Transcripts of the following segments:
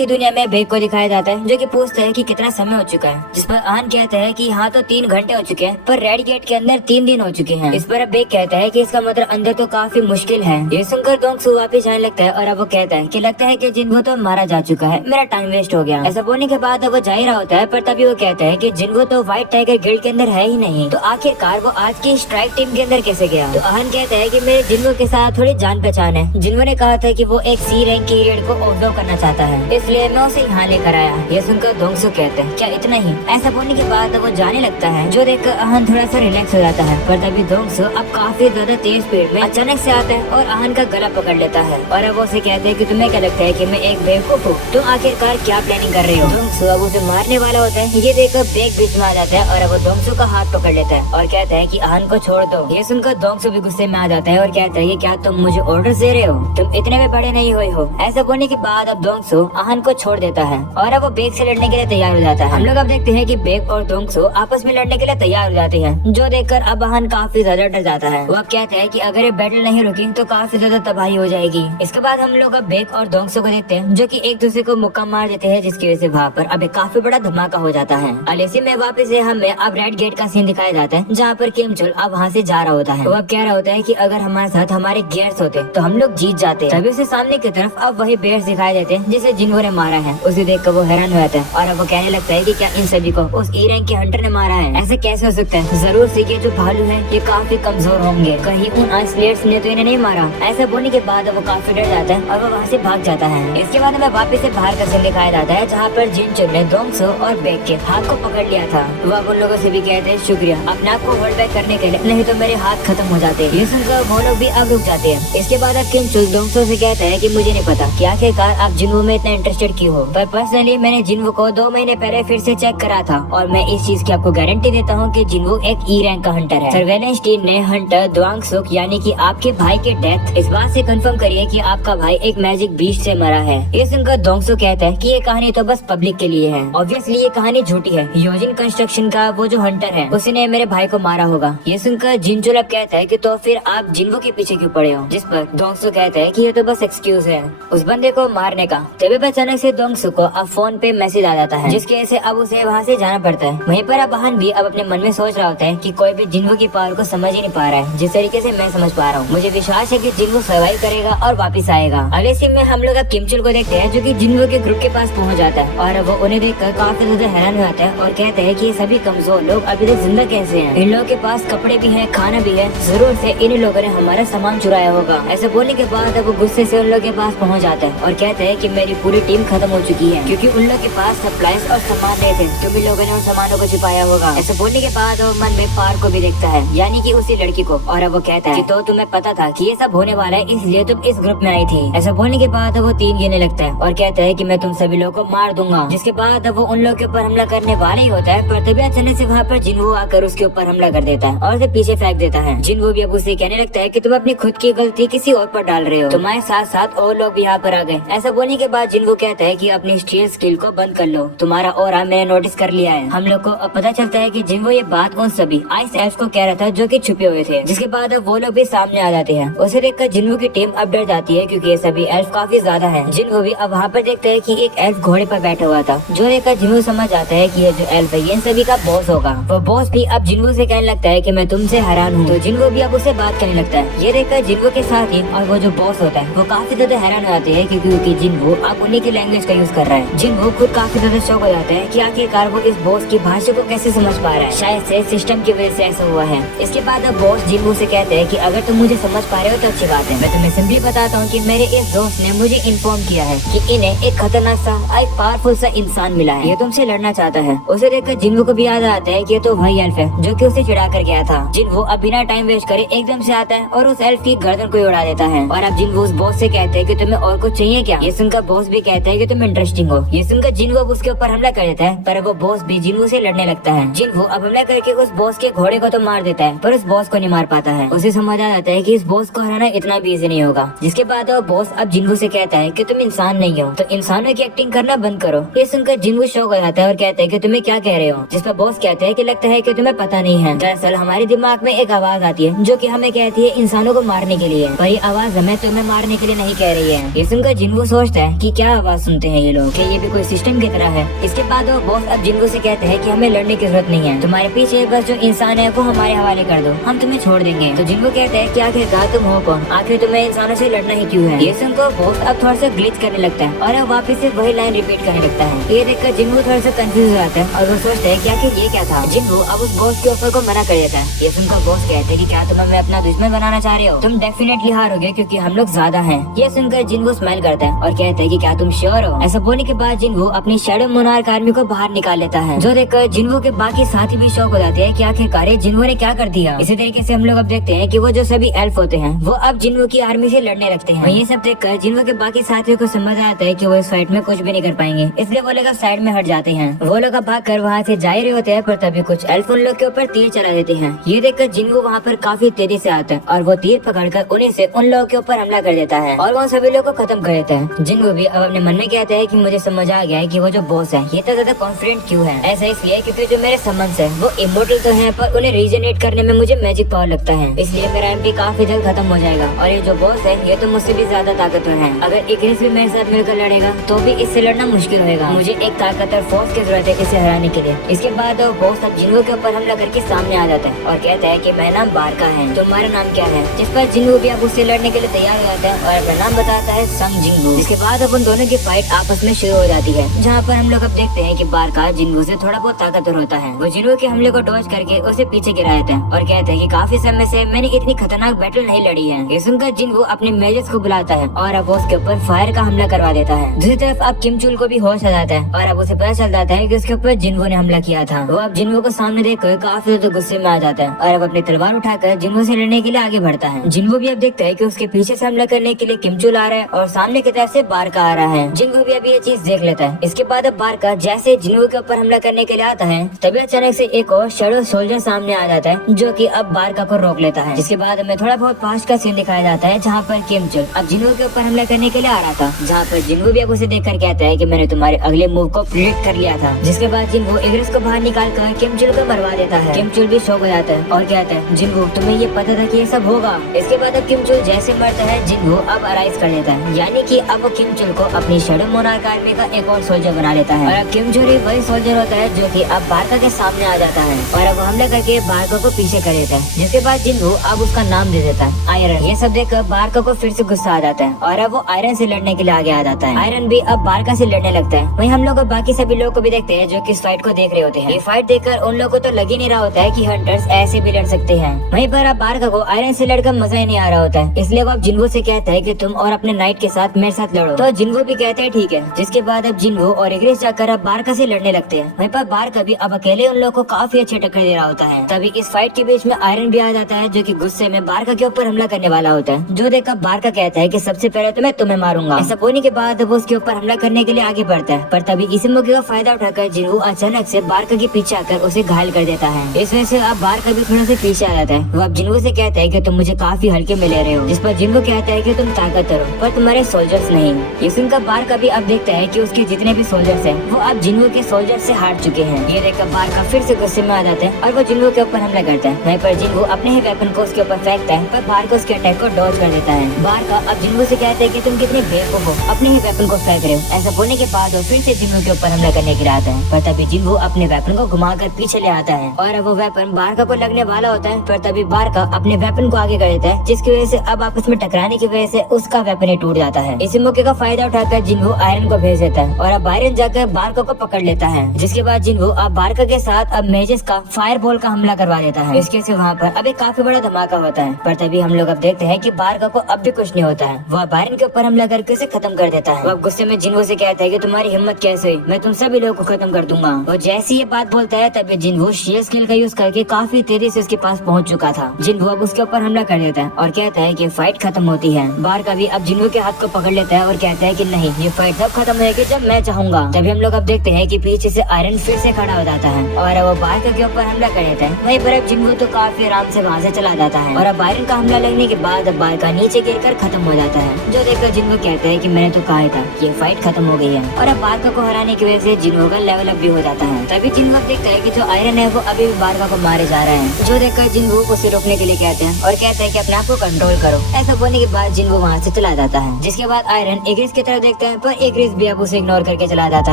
की दुनिया में बेग को दिखाया जाता है जो कि पूछता है कि कितना समय हो चुका है, जिस पर आहन कहता है कि यहाँ तो 3 घंटे हो चुके हैं, पर रेड गेट के अंदर 3 दिन हो चुके हैं। इस पर अब बेग कहता है कि इसका मतलब अंदर तो काफी मुश्किल है। ये सुनकर दोंगसू वापस जाने लगता है और अब वो कहता है कि लगता है कि जिन्हो तो मारा जा चुका है, मेरा टाइम वेस्ट हो गया। ऐसा बोलने के बाद अब वो जा ही रहा होता है, पर तभी वो कहता है कि जिन्हो तो व्हाइट टाइगर गिल्ड के अंदर है ही नहीं, तो आखिरकार वो आज की स्ट्राइक टीम के अंदर कैसे गया। तो आहन कहता है कि मेरे जिन्हो के साथ थोड़ी जान पहचान है। जिन्हो ने कहा था कि वो एक सी रैंक की रेड को ऑब्जर्व करना चाहता है, इसलिए मैं उसे यहाँ लेकर आया। ये सुनकर दोंगसू कहते हैं क्या इतना ही। ऐसा बोलने के बाद वो जाने लगता है, जो देखकर आहन थोड़ा सा रिलैक्स हो जाता है। पर तभी दोंगसू अब काफी ज्यादा तेज स्पीड में अचानक से आता है और आहन का गला पकड़ लेता है और अब वो उसे कहते हैं कि तुम्हें क्या लगता है कि मैं एक बेवकूफ हूँ, तुम आखिरकार क्या प्लानिंग कर रही हो। दोंगसू अब उसे मारने वाला होता है, ये देखकर बेग बीच में आ जाता है और अब वो दोंगसू का हाथ पकड़ लेता है और कहता है कि आहन को छोड़ दो। ये सुनकर दोंगसू भी गुस्से में आ जाता है और कहता है कि क्या तुम मुझे ऑर्डर दे रहे हो, तुम इतने में बड़े नहीं हुए हो। ऐसा बोलने के बाद अब दोंगसू आहन को छोड़ देता है और अब वो बेग से लड़ने के लिए तैयार हो जाता है। हम लोग अब देखते हैं कि बेग और दोंगसू आपस में लड़ने के लिए तैयार हो जाते हैं, जो देखकर अब आहन काफी ज्यादा डर जाता है। वो अब कहते हैं कि अगर ये बैटल नहीं रुकी तो काफी ज्यादा तबाही हो जाएगी। इसके बाद हम लोग अब बेग और दोंगसू को देखते हैं जो कि एक दूसरे को मुक्का मार देते हैं, जिसकी वजह से वहाँ पर अब एक काफी बड़ा धमाका हो जाता है। और इसी में वापस से हमें अब रेड गेट का सीन दिखाया जाता है, जहाँ पर किम चुल अब वहाँ से जा रहा होता है। वो अब कह रहा होता है कि अगर हमारे साथ हमारे गियर्स होते तो हम लोग जीत जाते। तभी उसे सामने की तरफ अब वही बेयर्स दिखाई देते हैं जिसे जिन्हो ने मारा है। उसे देखकर वो हैरान हो जाता है और अब वो कहने लगता है कि क्या इन सभी को उस ई रैंक के हंटर ने मारा है, ऐसे कैसे हो सकता है। जरूर से ये जो भालू है ये काफी कमजोर होंगे, कहीं उन आइस प्लेयर्स ने तो इन्हें नहीं मारा। ऐसा बोलने के बाद वो काफी डर जाता है और वो वहाँ से भाग जाता है। इसके बाद हमें वापस से बाहर का सीन दिखाया जाता है, जहाँ पर जिनचुन ने दोंगसू और बेग के हाथ को पकड़ लिया था। वो अब उन लोगों से भी कहते हैं शुक्रिया अपने आप को होल्ड बैक करने के लिए, नहीं तो मेरे हाथ खत्म हो जाते। ये सुनकर वो लोग भी अब रुक जाते हैं। इसके बाद अब किम चुल दोंगसू से कहता है कि मुझे नहीं पता कि आखिरकार आप जिन्हो में इतना इंटरेस्टेड क्यों हो, पर पर्सनली मैंने जिन्हो को 2 महीने पहले फिर से चेक करा था और मैं इस चीज की आपको गारंटी देता हूँ कि जिन्हो एक ई रैंक का हंटर है। सर्वेलेंस टीम ने हंटर द्वांगसुक यानी कि आपके भाई के डेथ इस बात से कंफर्म करिए कि आपका भाई एक मैजिक बीस्ट से मरा है। ये सुनकर दोंगसू कहता है कि ये कहानी तो बस पब्लिक के लिए है, ऑब्वियसली ये कहानी झूठी है। योजिन कंस्ट्रक्शन का वो जो हंटर है उसने मेरे भाई को मारा होगा। ये सुनकर जिनचुल अब कहता है कि तो फिर आप जिन्हो के पीछे क्यों पड़े हो, जिस पर दोंगसू कहता है कि ये तो बस एक्सक्यूज है उस बंदे को मारने का। तभी अचानक से दोंगसू को अब फोन पे मैसेज आ जाता है, जिसकी वजह से अब उसे वहाँ से जाना पड़ता है। वहीं पर अब आहन भी अब अपने मन में सोच रहा होता है कि कोई भी जिन्हो की पावर को समझ ही नहीं पा रहा है, जिस तरीके से मैं समझ पा रहा हूँ। मुझे विश्वास है कि जिन्हो सर्वाइव करेगा और वापस आएगा। अगले सीन में हम लोग अब किम चुल को देखते हैं, जो कि जिन्हो के ग्रुप के पास पहुँच जाता है और वो उन्हें देखकर काफी ज्यादा हैरान हो जाता है और कहते हैं कि ये सभी कमजोर लोग अभी तक जिंदा कैसे हैं। इन लोगों के पास कपड़े भी हैं, खाना भी है, जरूर से इन लोगों ने हमारा सामान चुराया होगा। ऐसा बोलने के बाद अब वो गुस्से से उन लोगों के पास पहुंच जाता है और कहते हैं कि मेरी पूरी टीम खत्म हो चुकी है, क्योंकि उन लोगों के पास सप्लाईज और सामान नहीं थे, तुम भी लोगों ने उन सामानों को छिपाया होगा। ऐसा बोलने के बाद वो मन में पार को भी देखता है, यानी कि उसी लड़की को, और अब वो कहता है कि तो तुम्हें पता था कि ये सब होने वाला है, इसलिए तुम इस ग्रुप में आई थी। ऐसा बोलने के बाद वो 3 गिनने लगता है और कहता है कि मैं तुम सभी लोगों को मार दूंगा। जिसके बाद वो उन लोगों के ऊपर हमला करने वाले ही होता है, पर तभी अचानक से वहाँ पर जिन्हो आकर उसके ऊपर हमला कर देता है और उसे पीछे फेंक देता है। जिन्हो भी अब उसे कहने लगता है कि तुम अपनी खुद की गलती किसी और पर डाल रहे हो, तुम्हारे साथ साथ और लोग भी यहाँ पर आ गए। ऐसा बोलने के बाद जिन्हो कहता है कि अपनी स्टील स्किल को बंद कर लो, तुम्हारा ऑरा मैंने नोटिस कर लिया है। हम लोग को अब पता चलता है कि जिन्हो ये बात उन सभी आइस एल्फ को कह रहा था जो कि छुपे हुए थे। जिसके बाद अब वो लोग भी सामने आ जाते हैं। उसे देखकर जिन्हो की टीम अब डर जाती है, क्योंकि ये सभी एल्फ काफी ज्यादा है। जिन्हो भी अब वहाँ पर देखता है कि एक एल्फ घोड़े पर बैठा हुआ था, जो देखकर जिन्हो समझ जाता है कि ये जो एल्फ है ये इन सभी का बॉस होगा। वो बॉस भी अब जिन्हो से कहने लगता है कि मैं तुमसे हैरान हूँ, तो जिन्हो भी अब उसे बात करने लगता है। ये देखकर जिन्हो के साथ ही और वो जो बॉस होता है वो काफी ज्यादा हैरान हो जाते हैं, क्योंकि जिन्हो अब उन्हीं की लैंग्वेज का यूज कर रहा है। जिन्हो खुद काफी ज्यादा शौक हो जाता है कि आखिरकार वो इस बॉस की भाषा को कैसे समझ पा रहा है, शायद से सिस्टम की वजह से ऐसा हुआ है। इसके बाद अब बॉस जिन्हो से कहते हैं कि अगर तुम मुझे समझ पा रहे हो तो अच्छी बात है। मैं तुम्हें सिंपली बताता हूँ कि मेरे इस दोस्त ने मुझे इन्फॉर्म किया है कि इन्हें एक खतरनाक सा एक पावरफुल सा इंसान मिला है, ये तुमसे लड़ना चाहता है। उसे देखकर जिन्हो को भी याद आता है कि ये तो वही एल्फ है जो कि उसे चिढ़ा कर गया था। जिन्हो अब बिना टाइम वेस्ट करे एकदम से आता है और उस एल्फ की गर्दन को उड़ा देता है। और अब जिन्हो उस बॉस से कहते हैं कि तुम्हें और कुछ चाहिए क्या। ये सुनकर बॉस भी कहता है कि तुम इंटरेस्टिंग हो। ये सुनकर जिन्हो उसके ऊपर हमला कर देता है, पर वो बॉस भी जिन्हो से लड़ने लगता है। जिन्हो अब हमला करके उस बॉस के घोड़े को तो मार देता है, पर उस बॉस को नहीं मार पाता है। उसे समझ आ जाता है कि इस बॉस को हराना इतना भी इजी नहीं होगा। जिसके बाद वो बॉस अब जिन्हो से कहता है कि तुम इंसान नहीं हो, तो इंसानों की एक्टिंग करना बंद करो। ये सुनकर जिन्हो शौक हो जाता है और कहता है कि तुम्हें क्या कह रहे हो। जिस पर बॉस कहते हैं कि लगता है कि तुम्हें पता नहीं है, दरअसल हमारे दिमाग में एक आवाज आती है जो कि हमें कहती है इंसानों को मारने के लिए, पर ये आवाज हमें तुम्हें मारने के लिए नहीं कह रही है। ये सुनकर जिन्हो सोचता है कि क्या आवाज आवाज सुनते हैं ये लोग कि ये भी कोई सिस्टम की तरह है। इसके बाद वो बॉस अब जिन्गो से कहते हैं कि हमें लड़ने की जरूरत नहीं है, तुम्हारे पीछे बस जो इंसान है वो हमारे हवाले कर दो, हम तुम्हें छोड़ देंगे। तो जिन्गो कहते हैं कि आखिरकार तुम हो कौन, आखिर तुम्हें इंसानों से लड़ना ही क्यों है। ये सुनकर बॉस अब थोड़ा सा ग्लिच करने लगता है और अब वापस से वही लाइन रिपीट करने लगता है। ये देखकर जिन्गो थोड़ा सा कंफ्यूज हो जाता है और वो सोचता है कि आखिर ये क्या था। जिन्गो अब उस बॉस के ऑफर को मना कर देता है। ये सुनकर बॉस कहते हैं कि क्या तुम हमें अपना दुश्मन बनाना चाह रहे हो, तुम डेफिनेटली हारोगे क्योंकि हम लोग ज्यादा हैं। ये सुनकर जिन्गो स्माइल करता है और कहता है कि क्या तुम श्योर हो। ऐसा बोलने के बाद जिन्गो अपनी शैडो मोनार्क आर्मी को बाहर निकाल लेता है, जो देखकर जिन्गो के बाकी साथी भी शौक हो जाते हैं कि आखिरकार जिन्गो ने क्या कर दिया। इसी तरीके से हम लोग अब देखते हैं कि वो जो सभी एल्फ होते हैं वो अब जिन्गो की आर्मी से लड़ने लगते हैं। ये सब देखकर जिन्गो के बाकी साथियों को समझ आता है कि वो इस फाइट में कुछ भी नहीं कर पाएंगे, इसलिए वो लोग अब साइड में हट जाते हैं। वो लोग अब भाग कर वहाँ से जा रहे होते हैं, पर तभी कुछ एल्फ उन लोग के ऊपर तीर चला देते हैं। ये देखकर जिन्गो वहाँ पर काफी तेजी से आता है और वो तीर पकड़कर उन्हीं से उन लोगों के ऊपर हमला कर देता है और वो सभी लोगों को खत्म कर देता है। जिन्गो भी अब अपने मन में कहता है कि मुझे समझ आ गया है कि वो जो बॉस है ये तो ज्यादा कॉन्फिडेंट क्यों है। ऐसा इसलिए क्योंकि जो मेरे समन्स है वो इमोर्टल तो है, पर उन्हें रीजनरेट करने में मुझे मैजिक पावर लगता है, इसलिए मेरा एमपी काफी जल्द खत्म हो जाएगा। और ये जो बॉस है ये तो मुझसे भी ज्यादा ताकतवर है, अगर इग्निस भी मेरे साथ मिलकर लड़ेगा तो भी इससे लड़ना मुश्किल होगा। मुझे एक ताकतवर फोर्स की जरूरत है इसे हराने के लिए। इसके बाद बॉस अब जिन्गो के ऊपर हमला करके सामने आ जाता है और कहता है कि मेरा नाम बारका है, तुम्हारा नाम क्या है। जिस पर जिन्गो भी अब उससे लड़ने के लिए तैयार हो जाता है और अपना नाम बताता है संग जिन्गो। इसके बाद अब उन दोनों की फाइट आपस में शुरू हो जाती है, जहाँ पर हम लोग अब देखते हैं कि बारका जिन्गो से थोड़ा बहुत ताकतवर होता है। वो जिन्गो के हमले को डॉज करके उसे पीछे गिरा देता है और कहता है कि काफी समय से मैंने इतनी खतरनाक बैटल नहीं लड़ी है। ये सुनकर जिन्गो अपने मेजर्स को बुलाता है और अब उसके ऊपर फायर का हमला करवा देता है। दूसरी तरफ अब किमचुल को भी होश आ जाता है और अब उसे पता चल जाता है कि उसके ऊपर जिन्गो ने हमला किया था। वो अब जिन्गो को सामने देखकर काफी ज्यादा गुस्से में आ जाता है और अब अपनी तलवार उठाकर जिन्गो से लड़ने के लिए आगे बढ़ता है। जिन्गो भी अब देखता है कि उसके पीछे से हमला करने के लिए किमचुल आ रहा है और सामने की तरफ से बारका आ रहा है। जिन्गो भी अब ये चीज देख लेता है। इसके बाद अब बारका जैसे जिन्गो के ऊपर हमला करने के लिए आता है तभी अचानक से एक और शैडो सोल्जर सामने आ जाता है जो कि अब बारका को रोक लेता है। जिसके बाद हमें थोड़ा बहुत पास्ट का सीन दिखाया जाता है जहाँ पर किमचुल अब जिन्गो के ऊपर हमला करने के लिए आ रहा था, जहाँ पर जिन्गो भी अब उसे देखकर कहता है कि मैंने तुम्हारे अगले मूव को प्रेडिक्ट कर लिया था। जिसके बाद जिन्गो इग्निस को बाहर निकाल कर किमचुल को मरवा देता है। किमचुल भी शॉक हो जाता है और कहता है जिन्गो तुम्हें ये पता था कि ये सब होगा। इसके बाद अब किमचुल जैसे मरता है जिन्गो अब अराइज कर देता है, यानी कि अब वो किमचुल को अपनी शैडो मोनार्क आर्मी का एक और सोल्जर बना लेता है। और अब किमचुल ही वही सोल्जर होता है जो कि अब बारका के सामने आ जाता है और अब हमला करके बारका को पीछे कर देता है। जिसके बाद जिन्गो अब उसका नाम दे देता है आयरन। ये सब देखकर बारका को फिर से गुस्सा आ जाता है और अब वो आयरन से लड़ने के लिए आगे आ जाता है। आयरन भी अब बारका से लड़ने लगता है। वहीं हम लोग बाकी सभी लोगों को भी देखते हैं जो कि इस फाइट को देख रहे होते हैं। ये फाइट देखकर उन लोगों को तो लग ही नहीं रहा होता है कि हंटर्स ऐसे भी लड़ सकते हैं। वहीं पर अब बारका को आयरन से लड़कर मजा ही नहीं आ रहा होता है, इसलिए वो अब जिन्गो से कहता है कि तुम और अपने नाइट के साथ मेरे साथ लड़ो। तो जिन्गो भी कहते हैं ठीक है। जिसके बाद अब जिन्गो और इग्निस जाकर अब बारका से लड़ने लगते हैं। वहीं पर बारका भी अब अकेले उन लोगों को काफी अच्छे टक्कर दे रहा होता है। तभी इस फाइट के बीच में आयरन भी आ जाता है जो कि गुस्से में बारका के ऊपर हमला करने वाला होता है, जो देखकर बारका कहता है कि सबसे पहले तो मैं तुम्हें मारूंगा। ऐसा होने के बाद वो उसके ऊपर हमला करने के लिए आगे बढ़ता है, पर तभी इसी मौके का फायदा उठाकर जिन्गो अचानक से बारका के पीछे आकर उसे घायल कर देता है। इस वजह से अब बारका भी थोड़ा से पीछे आ जाता है। वो अब जिन्गो से कहता है कि तुम मुझे काफी हल्के में ले रहे हो, जिस पर जिन्गो कहता है कि तुम ताकतवर हो पर तुम्हारे सोल्जर्स नहीं। ये सुनकर बारका भी अब देखता है कि उसके जितने भी सोल्जर्स हैं वो अब जिन्गो के सोल्जर से हार चुके हैं। ये देखकर बारका फिर से गुस्से में आ जाता है और वो जिन्गो के ऊपर हमला करता है। वहीं पर जिन्गो अपने ही वेपन को उसके ऊपर फेंकता है, पर बारका उसके अटैक को डॉज कर देता है। बारका अब जिन्गो से कहता है कि तुम कितने बेवकूफ हो, अपने ही वेपन को फेंक रहे हो। ऐसा बोलने के बाद वो फिर से जिन्गो के ऊपर हमला करने के लिए आता है, पर तभी जिन्गो अपने वेपन को घुमाकर पीछे ले आता है और अब वो वेपन बारका को लगने वाला होता है, पर तभी बारका अपने वेपन को आगे कर देता है, जिसकी वजह से अब आपस में टकराने की वजह से उसका वेपन ही टूट जाता है। इसी मौके का फायदा उठाकर जिन्गो आयरन को भेज देता है और अब आयरन जाकर बारका को पकड़ लेता है। जिसके बाद जिन्गो अब बारका के साथ अब मेजेस का फायर बॉल का हमला करवा देता है। इसके से वहाँ पर अब एक काफी बड़ा धमाका होता है, पर तभी हम लोग अब देखते हैं कि बारका को अब भी कुछ नहीं होता है। वह आयरन के ऊपर हमला करके उसे खत्म कर देता है। वो अब गुस्से में जिन्गो से कहता है कि तुम्हारी हिम्मत कैसे हुई, मैं तुम सभी लोगों को खत्म कर दूंगा। वो जैसी ये बात बोलता है तभी जिन्गो शील्ड स्किल का यूज करके काफी तेजी से उसके पास पहुंच चुका था। जिन्गो अब उसके ऊपर हमला कर देता है और कहता है कि फाइट खत्म होती है। बारका भी अब जिन्गो के हाथ को पकड़ लेता है और कहता है कि नहीं, ये फाइट तब खत्म होगी जब मैं चाहूंगा। तभी हम लोग अब देखते हैं कि पीछे से आयरन फिर से खड़ा हो जाता है और वो बारका के ऊपर हमला कर देता है। वहीं पर अब जिन्गो तो काफी आराम से वहाँ से चला जाता है और अब आयरन का हमला लगने के बाद अब बारका नीचे गिरकर खत्म हो जाता है, जो देखकर जिन्गो कहता है कि मैंने तो कहा था ये फाइट खत्म हो गई है। और अब बारका को हराने की वजह से जिन्गो का लेवल अप भी हो जाता है। तभी जिन्गो देखता है कि जो आयरन है वो अभी भी बारका को मारे जा रहा है, जो देखकर जिन्गो उसे रोकने के लिए कहते हैं और कहते हैं कि अपने आप को कंट्रोल करो। ऐसा बोलने के बाद जिन्गो वहाँ से चला जाता है। जिसके बाद आयरन इग्निस की तरफ देखते हैं, पर एक रिस भी अब उसे इग्नोर करके चला जाता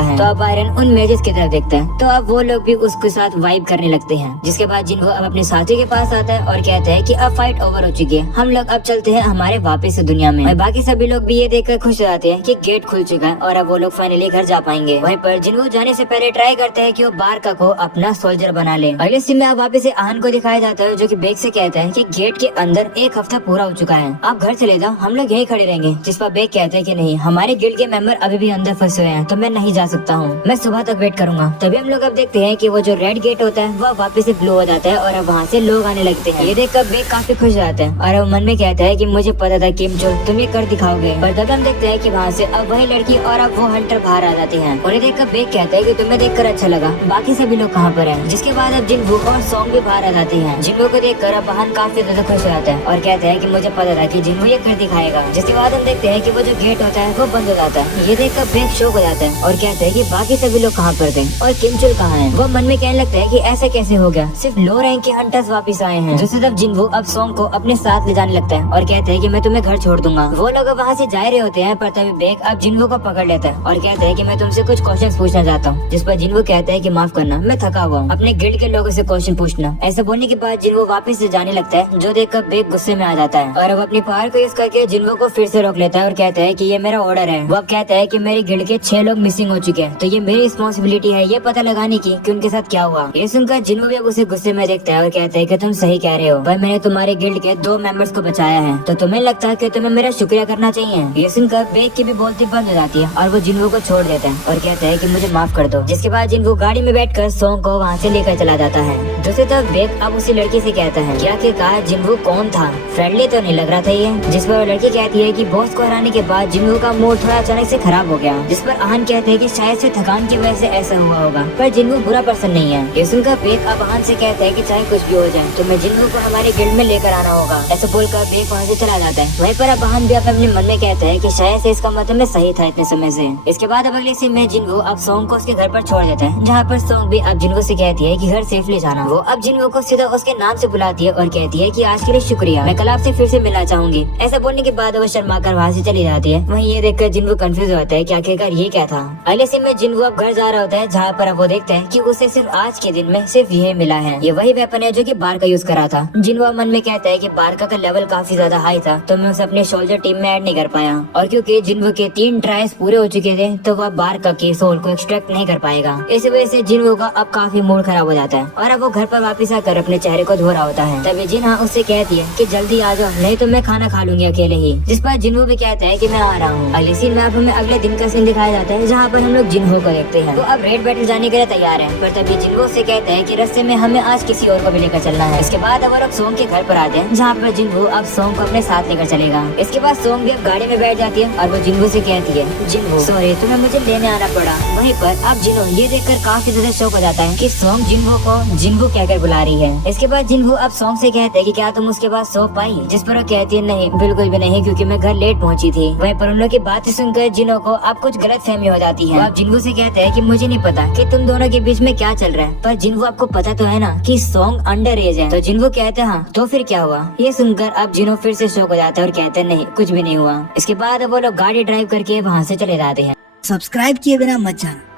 है। तो अब बायरन उन मेजेस की तरफ देखता है, तो अब वो लोग भी उसके साथ वाइब करने लगते हैं। जिसके बाद जिन वो अब अपने साथी के पास आता है और कहता है कि अब फाइट ओवर हो चुकी है, हम लोग अब चलते हैं हमारे वापस से दुनिया में। और बाकी सभी लोग भी ये देखकर खुश हो जाते हैं कि गेट खुल चुका है और अब वो लोग फाइनली घर जा पाएंगे। वहीं पर जिन वो जाने से पहले ट्राई करते हैं कि वो बारका को अपना सोल्जर बना ले। अगले सीन में अब वापस से आन को दिखाया जाता है, जो कि बेग से कहता है कि गेट के अंदर एक हफ्ता पूरा हो चुका है, आप घर चले जाओ, हम लोग यहीं खड़े रहेंगे। जिस पर बेग कहते हैं कि नहीं, हमारे गिल्ड के मेंबर अभी भी अंदर फंसे हुए हैं, तो मैं नहीं जा सकता हूँ, मैं सुबह तक वेट करूंगा। तभी हम लोग अब देखते हैं कि वो जो रेड गेट होता है वो वापस से ब्लो हो जाता है और अब वहाँ से लोग आने लगते हैं। ये देखकर बेग काफी खुश हो जाता है और अब मन में कहता है कि मुझे पता था किम जो तुम ये कर दिखाओगे। पर तब हम देखते हैं कि वहाँ से अब वही लड़की और अब वो हंटर बाहर आ जाते हैं। उन्हें देखकर बेग कहता है कि तुम्हें देखकर अच्छा लगा, बाकी सभी लोग कहाँ पर हैं। जिसके बाद अब जिन और सॉन्ग भी बाहर आ जाते हैं। जिन को देखकर अब बहन काफी ज्यादा खुश हो जाता है और कहता है कि मुझे पता था कि जिन ये कर दिखाएगा। जिसके बाद हम देखते हैं कि वो जो गेट होता है वो बंद हो जाता है। ये देखकर बेग शॉक हो जाता है और कहता है कि बाकी सभी लोग कहाँ पर थे और किमचुल कहाँ है। वो मन में कहने लगता है कि ऐसा कैसे हो गया, सिर्फ लो रैंक के हंटर्स वापस आए हैं। दूसरी तरफ जिन अब सॉन्ग को अपने साथ ले जाने लगता है और कहते हैं कि मैं तुम्हें घर छोड़ दूंगा। वो लोग वहाँ से जा रहे होते हैं, पर तभी बेग अब जिन्वो को पकड़ लेता है और कहता है कि मैं तुमसे कुछ क्वेश्चंस पूछना चाहता हूँ। जिस पर जिन्वो कहता है कि माफ करना, मैं थका हुआ हूँ, अपने गिल्ड के लोगों से क्वेश्चन पूछना। ऐसा बोलने के बाद जिन्वो वापस से जाने लगता है, जो देखकर बेग गुस्से में आ जाता है और अब अपनी पावर को यूज करके जिन्वो को फिर से रोक लेता है और कहता है कि ये मेरा ऑर्डर है। वो अब कहता है कि मेरे गिल्ड के 6 लोग मिसिंग हो चुके हैं, तो ये मेरी रिस्पॉन्सिबिलिटी है ये पता लगाने की कि उनके साथ क्या हुआ। ये सुनकर जिन्वो भी उसे गुस्से में देखता है और कहता है कि तुम सही कह रहे हो भाई, मैंने तुम्हारे गिल्ड के 2 मेंबर्स को बचाया है, तो तुम्हें लगता है कि तुम्हें मेरा शुक्रिया करना चाहिए। ये सुनकर बेग की भी बोलती बंद हो जाती है और वो जिन्वो को छोड़ देता है और कहता है कि मुझे माफ कर दो। जिसके बाद जिन्वो गाड़ी में बैठकर सॉन्ग को वहाँ से लेकर चला जाता है। दूसरी तरफ बेग अब उसी लड़की से कहता है कि आखिरकार जिन्वो कौन था, फ्रेंडली तो नहीं लग रहा था ये। जिस पर लड़की कहती है कि बॉस को हराने के बाद जिन्वो का मूड थोड़ा अचानक से खराब हो गया। जिस पर आहन कहते हैं कि शायद से थकान की वजह से ऐसा हुआ होगा, पर जिन्वो बुरा पर्सन नहीं है। ये सुनकर बेग अब आहन से कहता है कि चाहे कुछ भी हो जाए तो मैं जिन्वो को हमारे गिल्ड में लेकर आना होगा। ऐसा बोलकर बेग वहाँ से चला जाता है। वहीं पर अब आहन भी अपने मन में कहता है कि शायद से इसका मतलब मैं सही था इतने समय से। इसके बाद अब अगले सीन में जिन्वो अब सॉन्ग को उसके घर पर छोड़ देता है, जहाँ पर सॉन्ग भी अब जिन्वो से कहती है कि घर सेफली जाना। वो अब जिन्वो को सीधा उसके नाम से बुलाती है और कहती है कि आज के लिए शुक्रिया, मैं कल आपसे फिर से मिलना चाहूंगी। ऐसा बोलने के बाद वो शर्मा कर वहाँ से चली जाती है। वहीं ये देखकर जिन्वो कंफ्यूज होता है कि आखिरकार ये क्या था। अगले सीन में जिन्वो अब घर जा रहा होता है, जहाँ पर अब वो देखते हैं कि उसे सिर्फ आज के दिन में सिर्फ ये मिला है। ये वही वेपन है जो कि बारका यूज करा था। जिन्वो मन में कहता है कि बारका का लेवल काफी ज्यादा हाई था, तो मैं उसे अपने सोल्जर टीम में ऐड नहीं कर पाया। और क्योंकि जिन्वो के 3 ट्रायल्स पूरे हो चुके थे, तो वह बारका के सोल को एक्सट्रैक्ट नहीं कर पाएगा। इस वजह से जिन्वो का अब काफी मूड खराब हो जाता है और अब वो घर पर वापस आकर अपने चेहरे को धो रहा होता है। तभी जिन्हा उससे कहती है कि जल्दी आ जाओ, नहीं तो मैं खाना खा लूंगी अकेले ही। जिस पर जिन्हो भी कहता है कि मैं आ रहा हूँ। अगले सीन में अब हमें अगले दिन का सीन दिखाया जाता है, जहाँ पर हम लोग जिन्हो को देखते हैं। तो अब रेड बैटल जाने के लिए तैयार है, पर तभी जिन्हो से कहते हैं कि रास्ते में हमें आज किसी और को भी लेकर चलना है। इसके बाद अब लोग सोंग के घर पर आते हैं, जहाँ पर जिन्हो अब सोंग को अपने साथ लेकर चलेगा। इसके बाद सोंग भी अब गाड़ी में बैठ जाती है और वो जिन्हो से कहती है, जिन्हो सॉरी तुम्हें मुझे लेने आना पड़ा। वहीं पर अब जिन्हो ये देखकर काफी ज्यादा शौक हो जाता है कि सोंग जिन्हो को जिन्हो कहकर बुला रही है। इसके बाद जिन्हो अब सोंग से कहते हैं कि क्या तुम उसके बाद सो पाई। जिस पर वो कहती है नहीं बिल्कुल भी नहीं, क्योंकि मैं घर लेट पहुंची थी। वहीं पर उन लोग की बातें सुनकर जिन्हो को अब कुछ गलत फहमी हो जाती है। अब जिन्हो से कहते हैं कि मुझे नहीं पता कि तुम दोनों के बीच में क्या चल रहा है, पर जिन्हो आपको पता तो है ना कि सोंग अंडर एज है। तो जिन्हो कहते हैं हाँ, तो फिर क्या हुआ। ये सुनकर अब जिन्हो फिर से शौक हो जाता है और कहते हैं नहीं कुछ भी नहीं हुआ। इसके बाद वो लोग गाड़ी ड्राइव करके वहाँ से चले जाते हैं। सब्सक्राइब किए बिना मत जाना।